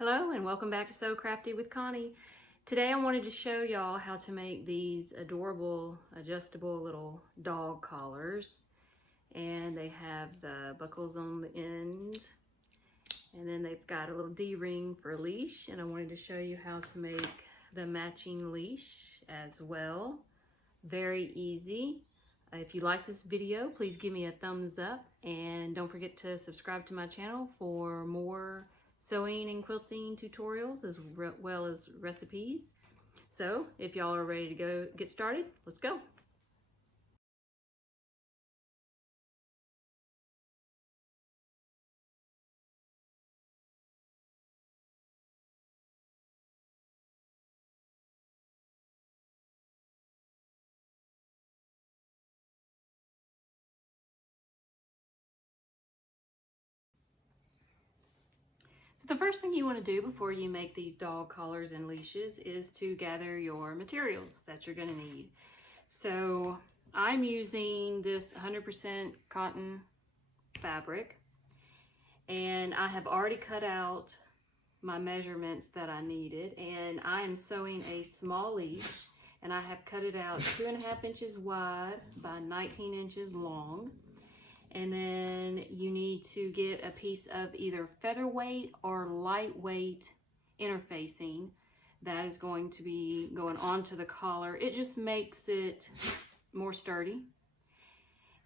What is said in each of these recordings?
Hello and welcome back to So Crafty with Connie. Today I wanted to show y'all how to make these adorable adjustable little dog collars, and they have the buckles on the end, and then they've got a little D-ring for a leash, and I wanted to show you how to make the matching leash as well. Very easy. If you like this video, please give me a thumbs up, and don't forget to subscribe to my channel for more sewing and quilting tutorials as well as recipes. So if y'all are ready to go get started, let's go. So the first thing you want to do before you make these dog collars and leashes is to gather your materials that you're going to need. So I'm using this 100% cotton fabric, and I have already cut out my measurements that I needed, and I am sewing a small leash, and I have cut it out 2.5 inches wide by 19 inches long. And then you need to get a piece of either featherweight or lightweight interfacing that is going to be going onto the collar. It just makes it more sturdy.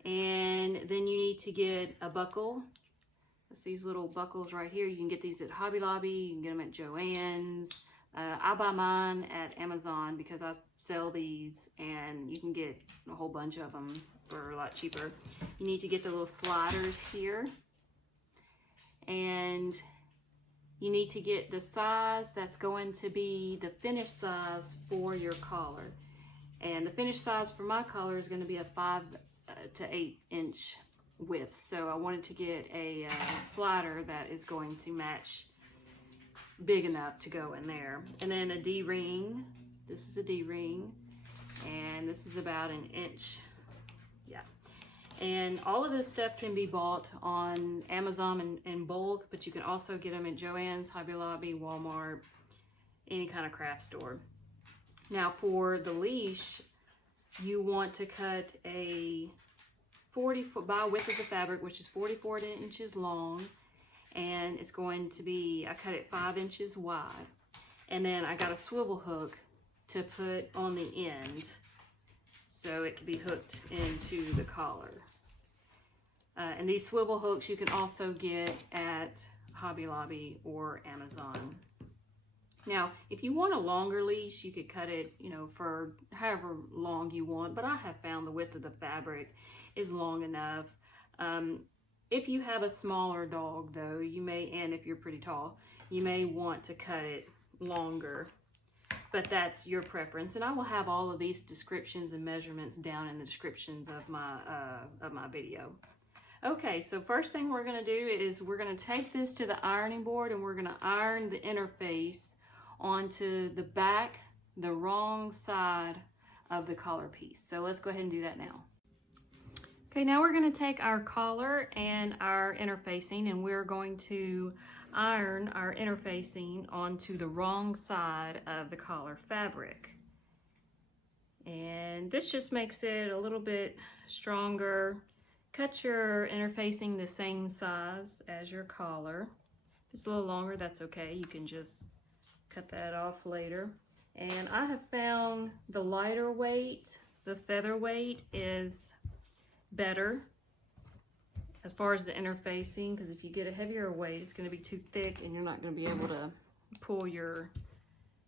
And then you need to get a buckle. That's these little buckles right here. You can get these at Hobby Lobby, you can get them at Joann's. I buy mine at Amazon because I sell these, and you can get a whole bunch of them for a lot cheaper. You need to get the little sliders here, and you need to get the size that's going to be the finished size for your collar. And the finished size for my collar is going to be a 5 to 8 inch width. So I wanted to get a slider that is going to match big enough to go in there. And then a D-ring. This is a D-ring, and this is about 1 inch. Yeah. And all of this stuff can be bought on Amazon in bulk, but you can also get them at Joann's, Hobby Lobby, Walmart, any kind of craft store. Now for the leash, you want to cut a 40-foot by width of the fabric, which is 44 inches long. And it's going to be, I cut it 5 inches wide. And then I got a swivel hook to put on the end so it can be hooked into the collar. And these swivel hooks you can also get at Hobby Lobby or Amazon. Now, if you want a longer leash, you could cut it, for however long you want, but I have found the width of the fabric is long enough. If you have a smaller dog though, you may, and if you're pretty tall, you may want to cut it longer, but that's your preference. And I will have all of these descriptions and measurements down in the descriptions of my video. Okay, so first thing we're gonna do is we're gonna take this to the ironing board, and we're gonna iron the interface onto the back, the wrong side of the collar piece. So let's go ahead and do that now. Okay, now we're going to take our collar and our interfacing, and we're going to iron our interfacing onto the wrong side of the collar fabric. And this just makes it a little bit stronger. Cut your interfacing the same size as your collar. If it's a little longer, that's okay. You can just cut that off later. And I have found the lighter weight, the featherweight, is better as far as the interfacing, because if you get a heavier weight, it's going to be too thick and you're not going to be able to pull your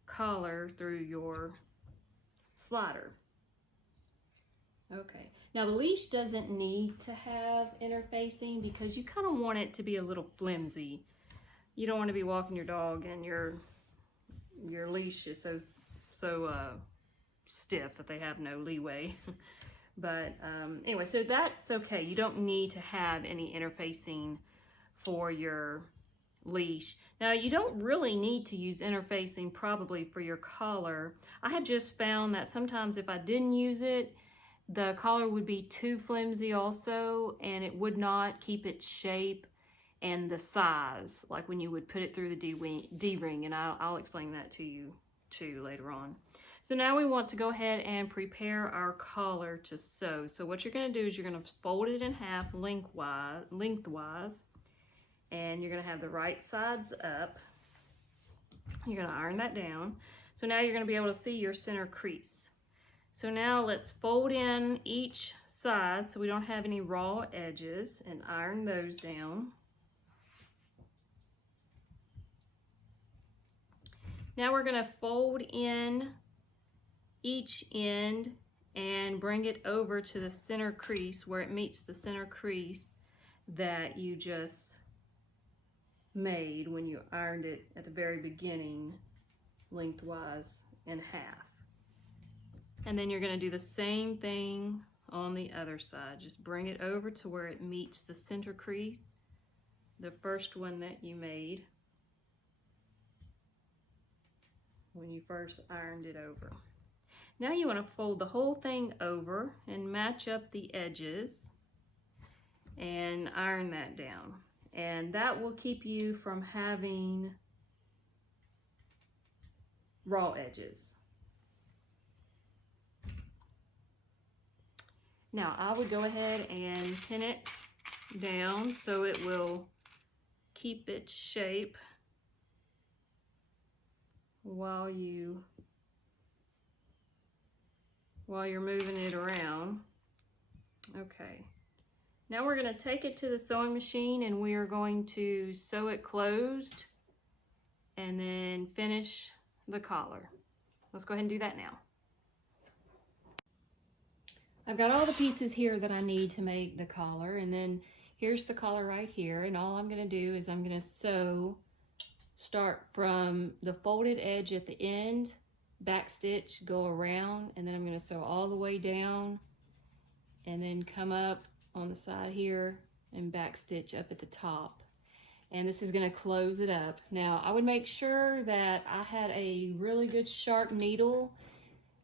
collar through your slider. Okay, now the leash doesn't need to have interfacing because you kind of want it to be a little flimsy. You don't want to be walking your dog and your leash is so stiff that they have no leeway. But anyway, so that's okay. You don't need to have any interfacing for your leash. Now, you don't really need to use interfacing probably for your collar. I have just found that sometimes if I didn't use it, the collar would be too flimsy also, and it would not keep its shape and the size, like when you would put it through the D-ring, and I'll explain that to you too later on. So now we want to go ahead and prepare our collar to sew. So what you're going to do is you're going to fold it in half lengthwise, and you're going to have the right sides up. You're going to iron that down. So now you're going to be able to see your center crease. So now let's fold in each side so we don't have any raw edges, and iron those down. Now we're going to fold in each end and bring it over to the center crease where it meets the center crease that you just made when you ironed it at the very beginning lengthwise in half. And then you're going to do the same thing on the other side. Just bring it over to where it meets the center crease, the first one that you made when you first ironed it over. Now you want to fold the whole thing over and match up the edges and iron that down. And that will keep you from having raw edges. Now I would go ahead and pin it down so it will keep its shape while you're moving it around. Okay, now we're going to take it to the sewing machine and we are going to sew it closed and then finish the collar. Let's go ahead and do that now. I've got all the pieces here that I need to make the collar, and then here's the collar right here, and all I'm going to do is I'm going to sew, start from the folded edge at the end, back stitch, go around, and then I'm going to sew all the way down and then come up on the side here and back stitch up at the top. And this is going to close it up. Now I would make sure that I had a really good sharp needle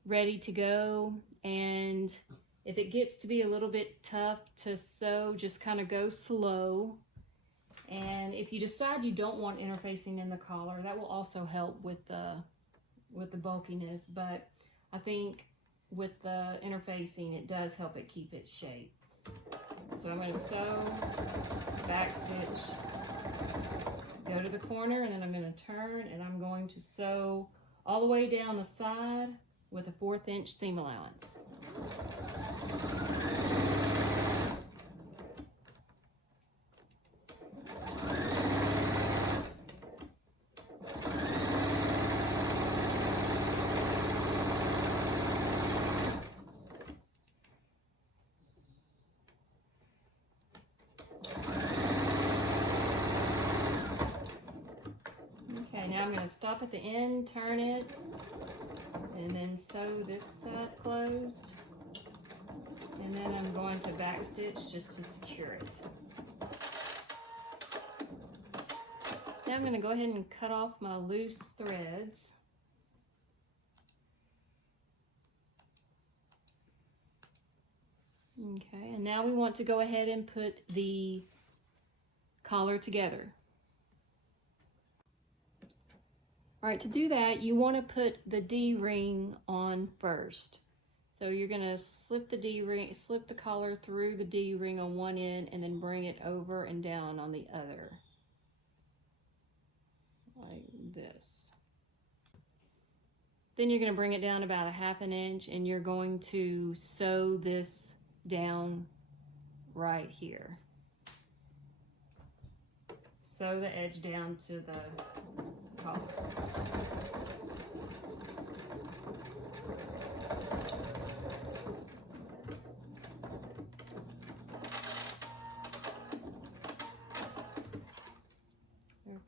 ready to go, and if it gets to be a little bit tough to sew, just kind of go slow. And if you decide you don't want interfacing in the collar, that will also help with the bulkiness, but I think with the interfacing it does help it keep its shape. So I'm going to sew, back stitch, go to the corner, and then I'm going to turn and I'm going to sew all the way down the side with a 1/4 inch seam allowance. Okay, now I'm going to stop at the end, turn it, and then sew this side closed. And then I'm going to back stitch just to secure it. Now I'm going to go ahead and cut off my loose threads. Okay, and now we want to go ahead and put the collar together. All right, to do that, you want to put the D-ring on first. So you're going to slip the D-ring, slip the collar through the D-ring on one end and then bring it over and down on the other. Like this. Then you're going to bring it down about 1/2 inch and you're going to sew this down right here. Sew the edge down to the collar.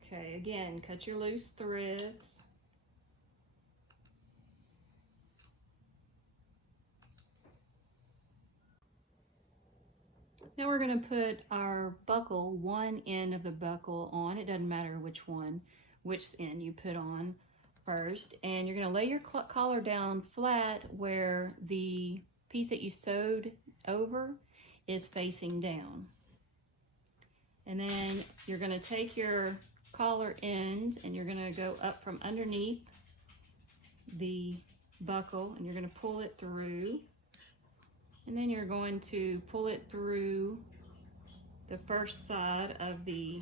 Okay, again, cut your loose threads. Now we're going to put our buckle, one end of the buckle on. It doesn't matter which one, which end you put on first. And you're going to lay your collar down flat where the piece that you sewed over is facing down. And then you're going to take your collar end and you're going to go up from underneath the buckle and you're going to pull it through. And then you're going to pull it through the first side of the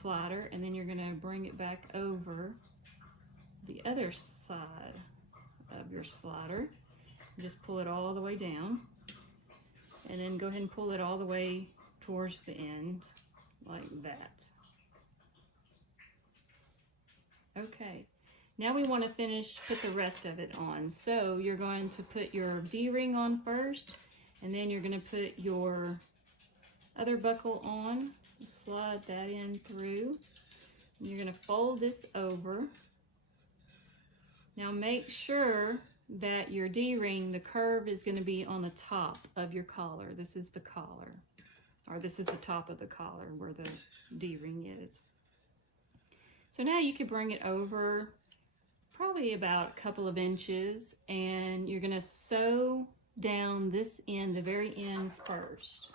slider, and then you're going to bring it back over the other side of your slider. Just pull it all the way down, and then go ahead and pull it all the way towards the end like that. Okay, now we want to put the rest of it on. So you're going to put your D-ring on first, and then you're going to put your other buckle on, slide that in through. And you're going to fold this over. Now make sure that your D-ring, the curve is going to be on the top of your collar. This is the collar, or this is the top of the collar where the D-ring is. So now you can bring it over probably about a couple of inches, and you're going to sew down this end, the very end first.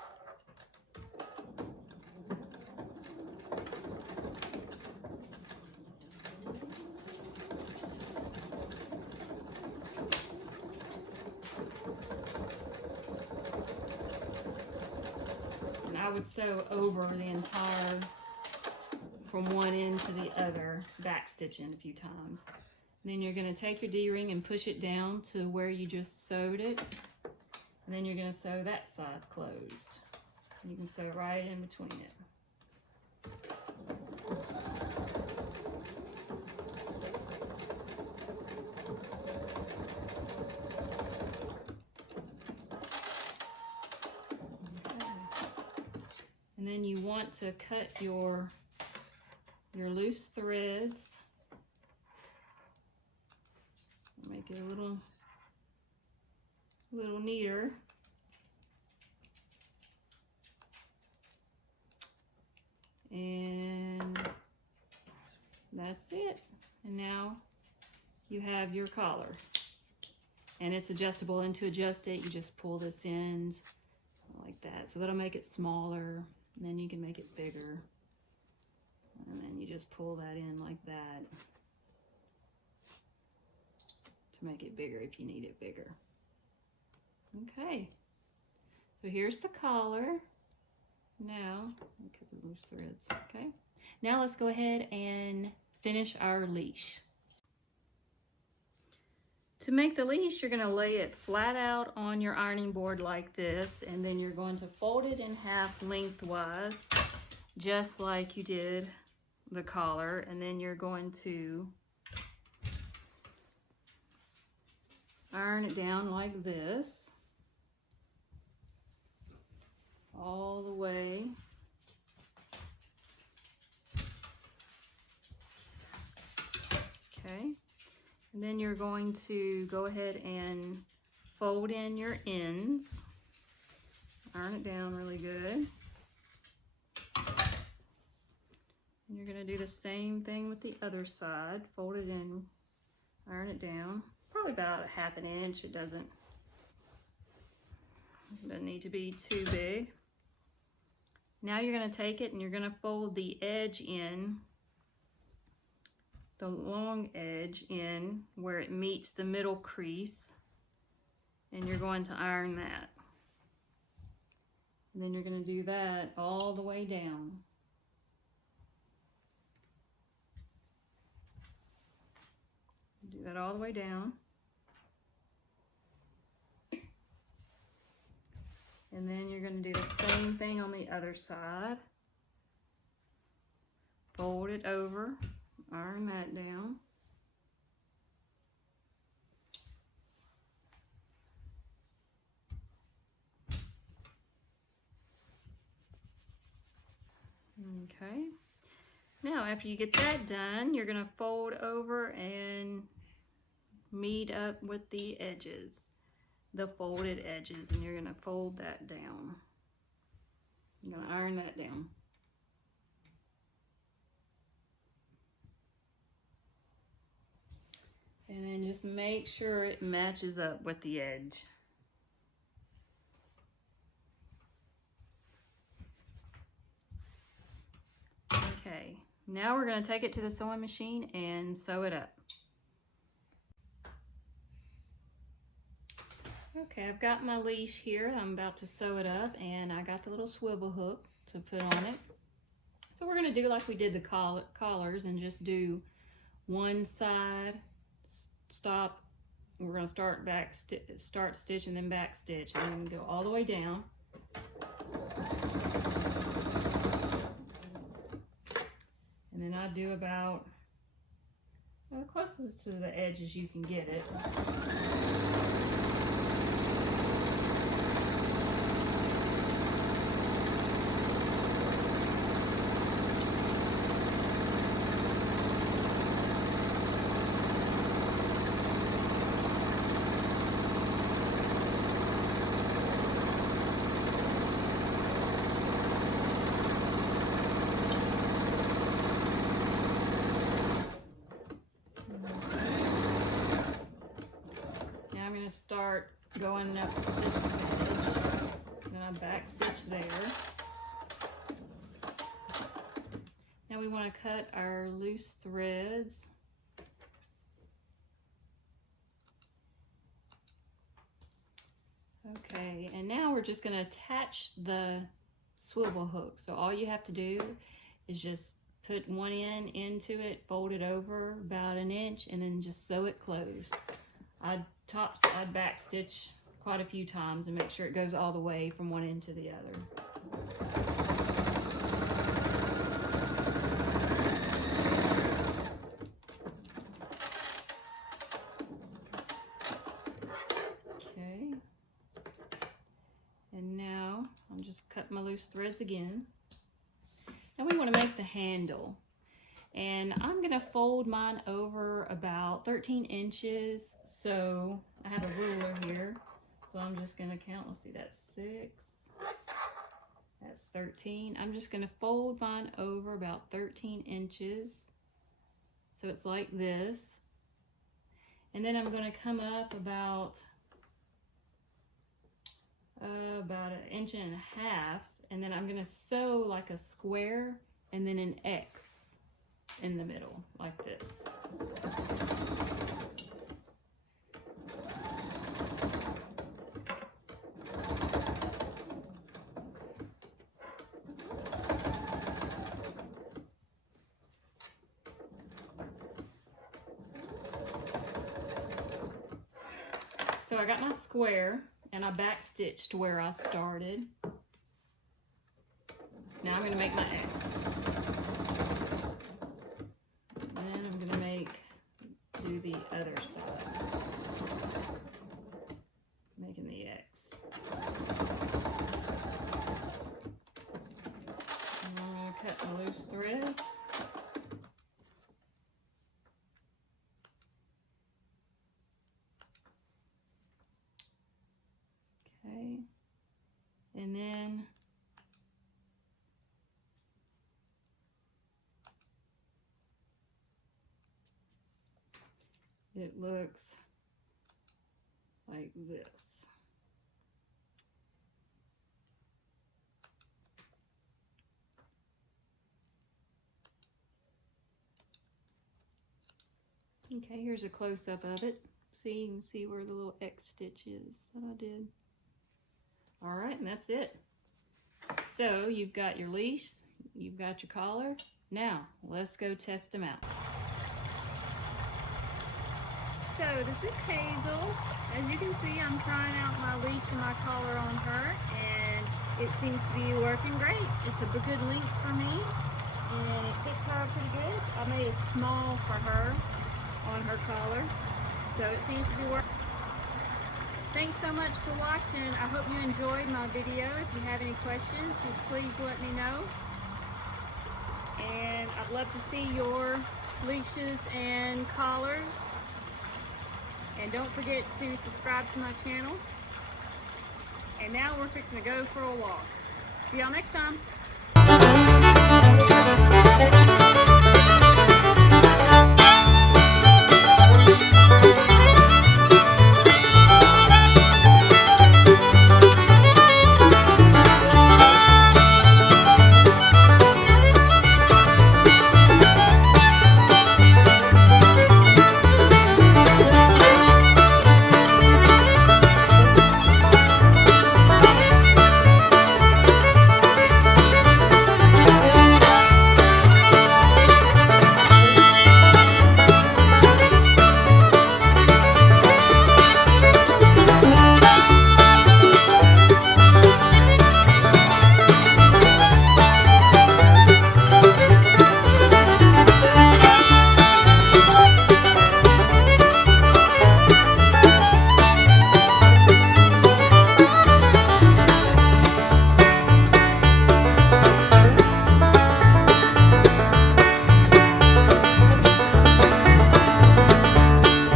I would sew over the entire, from one end to the other, back stitching a few times. And then you're going to take your D-ring and push it down to where you just sewed it. And then you're going to sew that side closed. And you can sew right in between it. And then you want to cut your loose threads. Make it a little neater. And that's it. And now you have your collar. And it's adjustable, and to adjust it, you just pull this end like that. So that'll make it smaller. And then you can make it bigger. And then you just pull that in like that to make it bigger if you need it bigger. Okay. So here's the collar. Now, look at the loose threads. Okay. Now let's go ahead and finish our leash. To make the leash, you're going to lay it flat out on your ironing board like this, and then you're going to fold it in half lengthwise, just like you did the collar, and then you're going to iron it down like this, all the way. Okay. And then you're going to go ahead and fold in your ends. Iron it down really good. And you're going to do the same thing with the other side. Fold it in, iron it down. Probably about a half an inch. It doesn't need to be too big. Now you're going to take it and you're going to fold the edge in, the long edge in where it meets the middle crease, and you're going to iron that. And then you're going to do that all the way down. Do that all the way down. And then you're going to do the same thing on the other side. Fold it over. Iron that down. Okay. Now after you get that done, you're going to fold over and meet up with the edges, the folded edges, and you're going to fold that down. You're going to iron that down. And then just make sure it matches up with the edge. Now we're going to take it to the sewing machine and sew it up. Okay, I've got my leash here. I'm about to sew it up, and I got the little swivel hook to put on it. So we're going to do like we did the collars and just do one side, stop. We're going to start stitch and then back stitch, and then go all the way down. And then I do about, well, closest to the edge as you can get it. Start going up this edge, then I back stitch there. Now we want to cut our loose threads. Okay, and now we're just going to attach the swivel hook. So all you have to do is just put one end into it, fold it over about an inch, and then just sew it closed. I'd back stitch quite a few times and make sure it goes all the way from one end to the other. Okay. And now I'm just cutting my loose threads again. Now we want to make the handle. And I'm going to fold mine over about 13 inches. So I have a ruler here. So I'm just going to count. Let's see, that's 6. That's 13. I'm just going to fold mine over about 13 inches. So it's like this. And then I'm going to come up about an inch and a half. And then I'm going to sew like a square and then an X in the middle, like this. So I got my square and I back stitched where I started. Now I'm going to make my X. Do the other side, making the X. And I'm going to cut my loose threads. Okay, and then it looks like this. Okay, here's a close-up of it. See, you can see where the little X stitch is that I did. All right, and that's it. So you've got your leash, you've got your collar. Now, let's go test them out. So this is Hazel. As you can see, I'm trying out my leash and my collar on her, and it seems to be working great. It's a good length for me, and it fits her pretty good. I made it small for her on her collar, so it seems to be working. Thanks so much for watching. I hope you enjoyed my video. If you have any questions, just please let me know. And I'd love to see your leashes and collars. And don't forget to subscribe to my channel. And now we're fixing to go for a walk. See y'all next time.